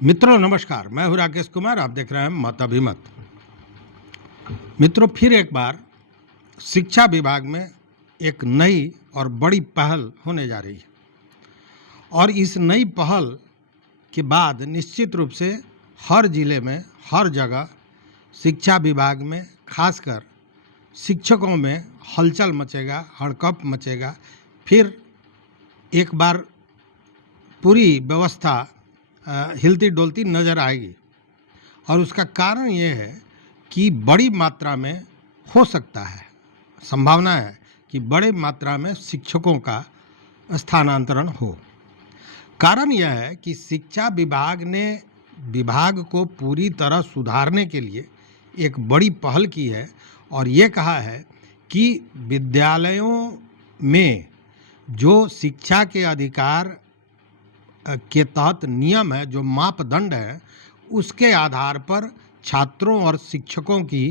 मित्रों नमस्कार, मैं हूं राकेश कुमार। आप देख रहे हैं मत अभिमत। मित्रों, फिर एक बार शिक्षा विभाग में एक नई और बड़ी पहल होने जा रही है और इस नई पहल के बाद निश्चित रूप से हर जिले में, हर जगह शिक्षा विभाग में, खासकर शिक्षकों में हलचल मचेगा, हड़कंप मचेगा। फिर एक बार पूरी व्यवस्था हिलती डोलती नज़र आएगी और उसका कारण ये है कि बड़ी मात्रा में हो सकता है, संभावना है कि बड़ी मात्रा में शिक्षकों का स्थानांतरण हो। कारण यह है कि शिक्षा विभाग ने विभाग को पूरी तरह सुधारने के लिए एक बड़ी पहल की है और ये कहा है कि विद्यालयों में जो शिक्षा के अधिकार के तहत नियम है, जो मापदंड है, उसके आधार पर छात्रों और शिक्षकों की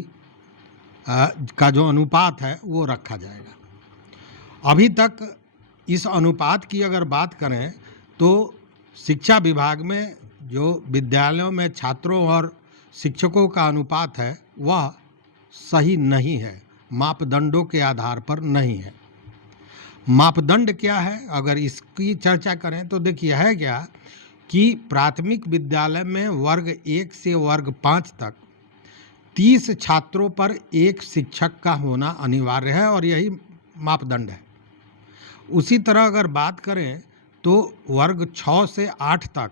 का जो अनुपात है वो रखा जाएगा। अभी तक इस अनुपात की अगर बात करें तो शिक्षा विभाग में जो विद्यालयों में छात्रों और शिक्षकों का अनुपात है वह सही नहीं है, मापदंडों के आधार पर नहीं है। मापदंड क्या है, अगर इसकी चर्चा करें तो देखिए है क्या कि प्राथमिक विद्यालय में वर्ग 1 से वर्ग 5 तक 30 छात्रों पर एक शिक्षक का होना अनिवार्य है और यही मापदंड है। उसी तरह अगर बात करें तो वर्ग 6 से 8 तक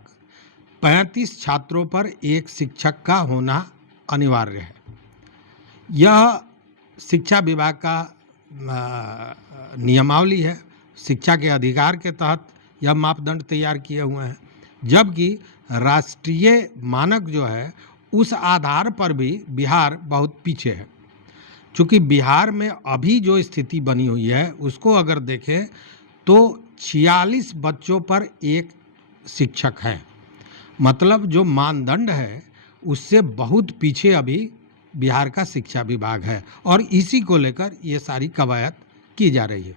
35 छात्रों पर एक शिक्षक का होना अनिवार्य है। यह शिक्षा विभाग का नियमावली है, शिक्षा के अधिकार के तहत यह मापदंड तैयार किए हुए हैं, जबकि राष्ट्रीय मानक जो है उस आधार पर भी बिहार बहुत पीछे है। चूँकि बिहार में अभी जो स्थिति बनी हुई है उसको अगर देखें तो 46 बच्चों पर एक शिक्षक है, मतलब जो मानदंड है उससे बहुत पीछे अभी बिहार का शिक्षा विभाग है और इसी को लेकर ये सारी कवायद की जा रही है।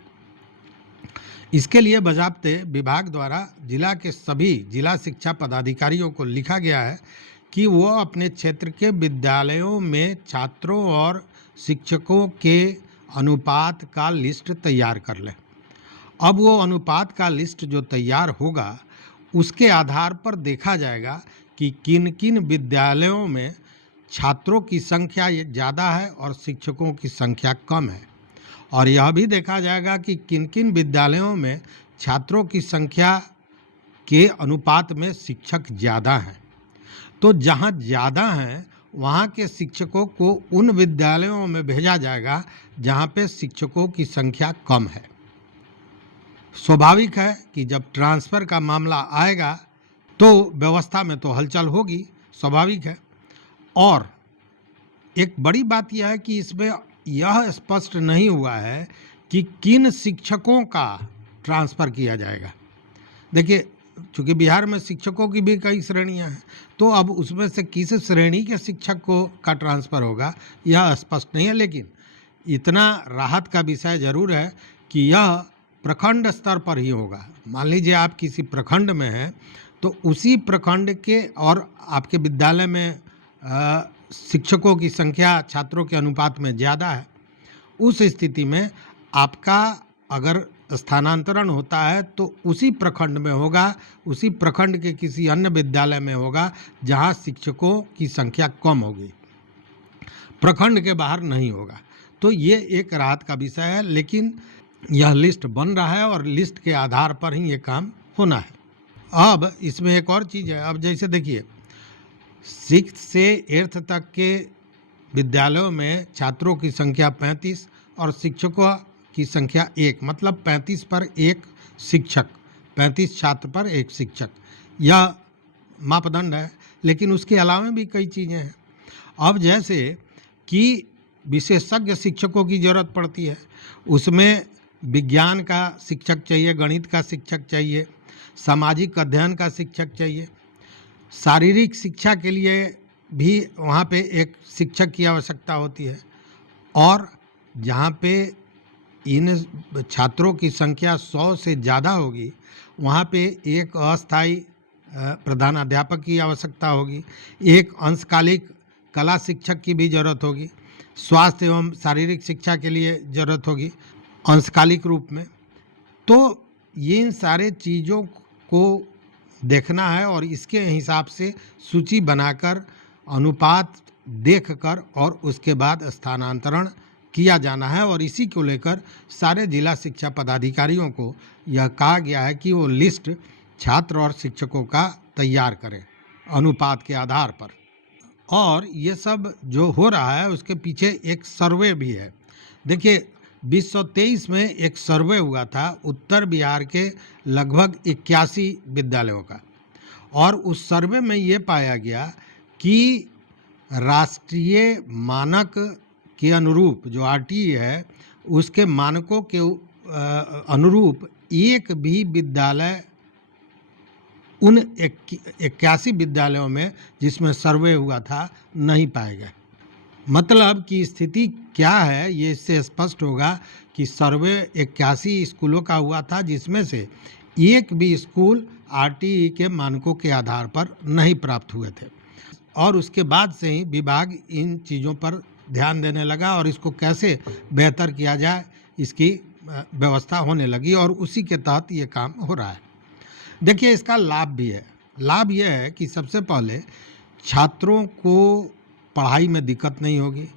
इसके लिए बजाबते विभाग द्वारा जिला के सभी जिला शिक्षा पदाधिकारियों को लिखा गया है कि वो अपने क्षेत्र के विद्यालयों में छात्रों और शिक्षकों के अनुपात का लिस्ट तैयार कर लें। अब वो अनुपात का लिस्ट जो तैयार होगा उसके आधार पर देखा जाएगा कि किन किन विद्यालयों में छात्रों की संख्या ज़्यादा है और शिक्षकों की संख्या कम है, और यह भी देखा जाएगा कि किन किन विद्यालयों में छात्रों की संख्या के अनुपात में शिक्षक ज़्यादा हैं। तो जहाँ ज़्यादा हैं वहाँ के शिक्षकों को उन विद्यालयों में भेजा जाएगा जहाँ पे शिक्षकों की संख्या कम है। स्वाभाविक है कि जब ट्रांसफ़र का मामला आएगा तो व्यवस्था में तो हलचल होगी, स्वाभाविक है। और एक बड़ी बात यह है कि इसमें यह स्पष्ट नहीं हुआ है कि किन शिक्षकों का ट्रांसफ़र किया जाएगा। देखिए, चूँकि बिहार में शिक्षकों की भी कई श्रेणियां हैं, तो अब उसमें से किस श्रेणी के शिक्षक को का ट्रांसफ़र होगा यह स्पष्ट नहीं है। लेकिन इतना राहत का विषय ज़रूर है कि यह प्रखंड स्तर पर ही होगा। मान लीजिए आप किसी प्रखंड में हैं तो उसी प्रखंड के और आपके विद्यालय में शिक्षकों की संख्या छात्रों के अनुपात में ज़्यादा है, उस स्थिति में आपका अगर स्थानांतरण होता है तो उसी प्रखंड में होगा, उसी प्रखंड के किसी अन्य विद्यालय में होगा जहां शिक्षकों की संख्या कम होगी, प्रखंड के बाहर नहीं होगा। तो ये एक राहत का विषय है, लेकिन यह लिस्ट बन रहा है और लिस्ट के आधार पर ही ये काम होना है। अब इसमें एक और चीज़ है। अब जैसे देखिए, 6 से 8 तक के विद्यालयों में छात्रों की संख्या 35 और शिक्षकों की संख्या 1, मतलब 35 पर एक शिक्षक, 35 छात्र पर एक शिक्षक, यह मापदंड है। लेकिन उसके अलावा भी कई चीज़ें हैं। अब जैसे कि विशेषज्ञ शिक्षकों की ज़रूरत पड़ती है, उसमें विज्ञान का शिक्षक चाहिए, गणित का शिक्षक चाहिए, सामाजिक अध्ययन का शिक्षक चाहिए, शारीरिक शिक्षा के लिए भी वहाँ पे एक शिक्षक की आवश्यकता होती है। और जहाँ पे इन छात्रों की संख्या 100 से ज़्यादा होगी वहाँ पे एक अस्थायी प्रधानाध्यापक की आवश्यकता होगी, एक अंशकालिक कला शिक्षक की भी ज़रूरत होगी, स्वास्थ्य एवं शारीरिक शिक्षा के लिए ज़रूरत होगी अंशकालिक रूप में। तो ये इन सारे चीज़ों को देखना है और इसके हिसाब से सूची बनाकर अनुपात देखकर और उसके बाद स्थानांतरण किया जाना है। और इसी को लेकर सारे जिला शिक्षा पदाधिकारियों को यह कहा गया है कि वो लिस्ट छात्र और शिक्षकों का तैयार करें अनुपात के आधार पर। और ये सब जो हो रहा है उसके पीछे एक सर्वे भी है। देखिए 2023 में एक सर्वे हुआ था उत्तर बिहार के लगभग 81 विद्यालयों का, और उस सर्वे में ये पाया गया कि राष्ट्रीय मानक के अनुरूप जो RTE है उसके मानकों के अनुरूप एक भी विद्यालय उन 81 विद्यालयों में जिसमें सर्वे हुआ था नहीं पाए गए। मतलब कि स्थिति क्या है ये इससे स्पष्ट होगा कि सर्वे 81 स्कूलों का हुआ था जिसमें से एक भी स्कूल RTE के मानकों के आधार पर नहीं प्राप्त हुए थे। और उसके बाद से ही विभाग इन चीज़ों पर ध्यान देने लगा और इसको कैसे बेहतर किया जाए इसकी व्यवस्था होने लगी, और उसी के तहत ये काम हो रहा है। देखिए इसका लाभ भी है। लाभ यह है कि सबसे पहले छात्रों को पढ़ाई में दिक्कत नहीं होगी।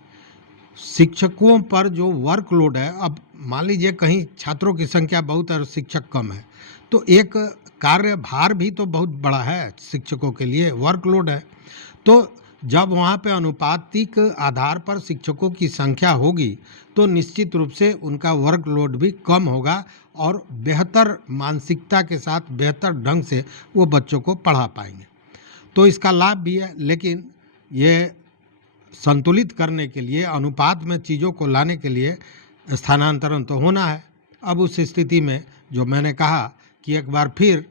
शिक्षकों पर जो वर्कलोड है, अब मान लीजिए कहीं छात्रों की संख्या बहुत है और शिक्षक कम है, तो एक कार्यभार भी तो बहुत बड़ा है शिक्षकों के लिए, वर्कलोड है। तो जब वहाँ पे अनुपातिक आधार पर शिक्षकों की संख्या होगी तो निश्चित रूप से उनका वर्कलोड भी कम होगा और बेहतर मानसिकता के साथ बेहतर ढंग से वो बच्चों को पढ़ा पाएंगे। तो इसका लाभ भी है, लेकिन ये संतुलित करने के लिए, अनुपात में चीज़ों को लाने के लिए स्थानांतरण तो होना है। अब उस स्थिति में जो मैंने कहा कि एक बार फिर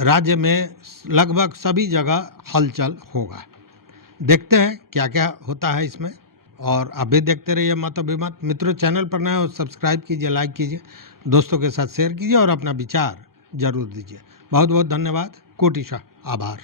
राज्य में लगभग सभी जगह हलचल होगा। देखते हैं क्या क्या होता है इसमें, और आप भी देखते रहिए मत अभिमत। मित्रों, चैनल पर नए हो सब्सक्राइब कीजिए, लाइक कीजिए, दोस्तों के साथ शेयर कीजिए और अपना विचार जरूर दीजिए। बहुत बहुत धन्यवाद, कोटिशा आभार।